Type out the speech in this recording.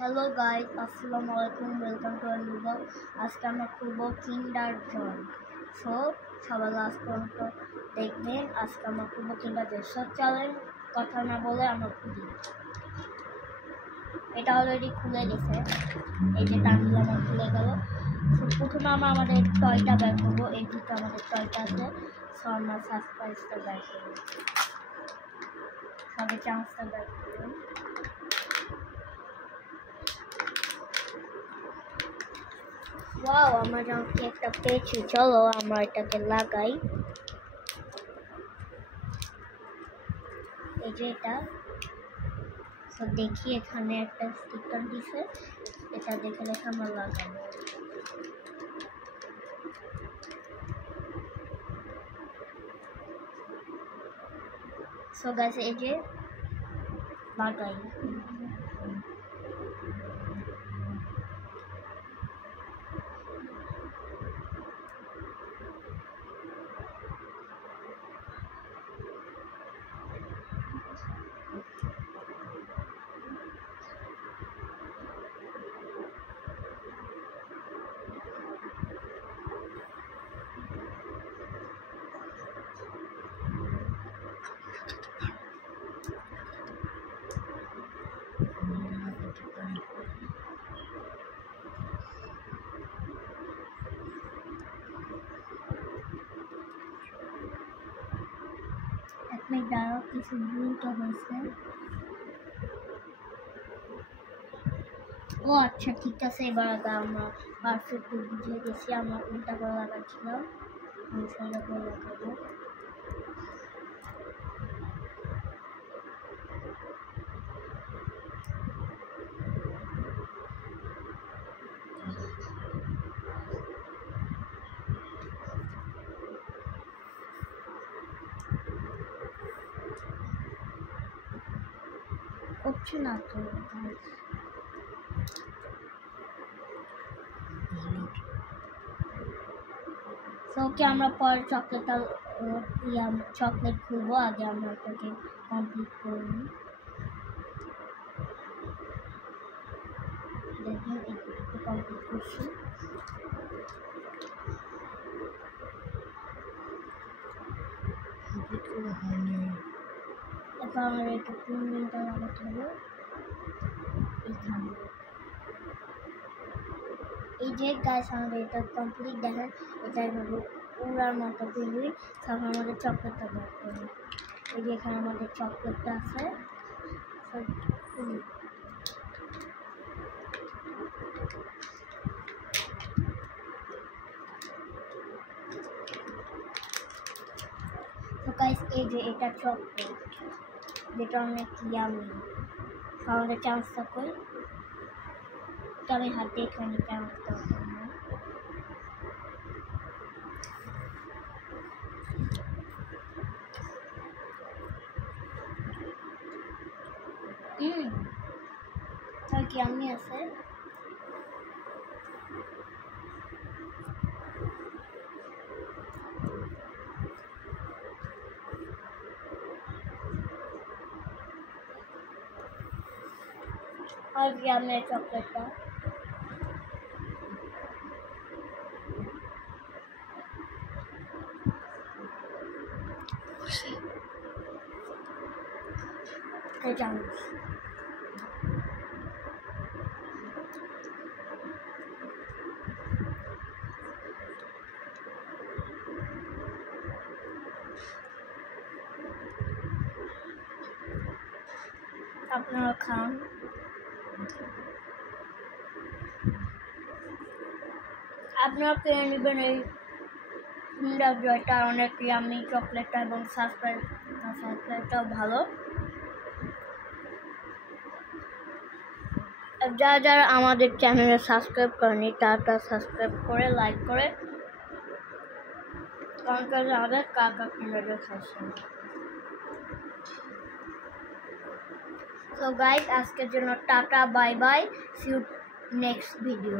Hello guys, আসসালামু আলাইকুম। Welcome to our new blog. আজকে আমরা খুলব কিন্ডার জয়। সো সবাই লাস্ট পর্যন্ত দেখবেন। আজকে আমরা খুলব কিন্ডার জয়। সো চলেন কথা না বলে আমরা খুলি। এটা অলরেডি খুলে গেছে, এই যে টানগুলো আমার খুলে গেল। সো প্রথমে আমরা আমাদের টয়টা বের করবো। এই দুটো আমাদের টয়টা আছে। সো আমরা সারপ্রাইজটা বের করবো, সবাই চান্সটা বের করবো। ওয়াও, আমরা যখন একটা পেয়েছি, চলো আমরা এটাকে লাগাই। এই যে এটা তো দেখি, এখানে একটা স্টিকার দিছে, এটা দেখে দেখে আমরা লাগাবো। সো গাইস, এই যে লাগাই। আপনি দ্বারা কিছু ভুলটা হয়েছে। ও আচ্ছা, ঠিক আছে, এবার আগে আমরা পারফেক্ট বুঝিয়ে গেছি। আমরা উল্টা করে লাগাচ্ছিলাম, আমি সোজা করে লাগাবো। করছে না তো। ওকে, আমরা পরে চকলেট খুলবো। আগে আমরা এটাকে কমপ্লিট করব। দেখুন, একটু কমপ্লিট করছি। এখন আমার এটা 3 মিনিট লাগাতে হবে। এই যে গাইস, আমাদের এটা কমপ্লিট। দেখেন, এটা এভাবে উড়ার মতো পেঙ্গুইন। তারপর আমাদের চকলেটটা বের করবো। এই যে এখানে আমাদের চকলেটটা আছে। তো গাইস, এই যে এটা চকলেট, যেটা অনেক ইয়ামি। আমাদের চান্সটা কই, আমি হাতে এখানে চান্সটা করবো। তার কি আমি আছে। আর কি আমি চকলেটটা চামচ। আপনারা খান। আপনারা কিনে নেবেন এই কিন্ডার জয়টা, অনেক ইয়ামি চকলেটটা, এবং সাবস্ক্রাইবটাও ভালো। যারা যারা আমাদের চ্যানেলে সাবস্ক্রাইব করেনি, তারা সাবস্ক্রাইব করে, লাইক করে কমেন্ট করে আমাদের কাকা কিন্ডার জয় খাচ্ছেন। So guys, আজকের জন্য tata, bye bye, see you next video.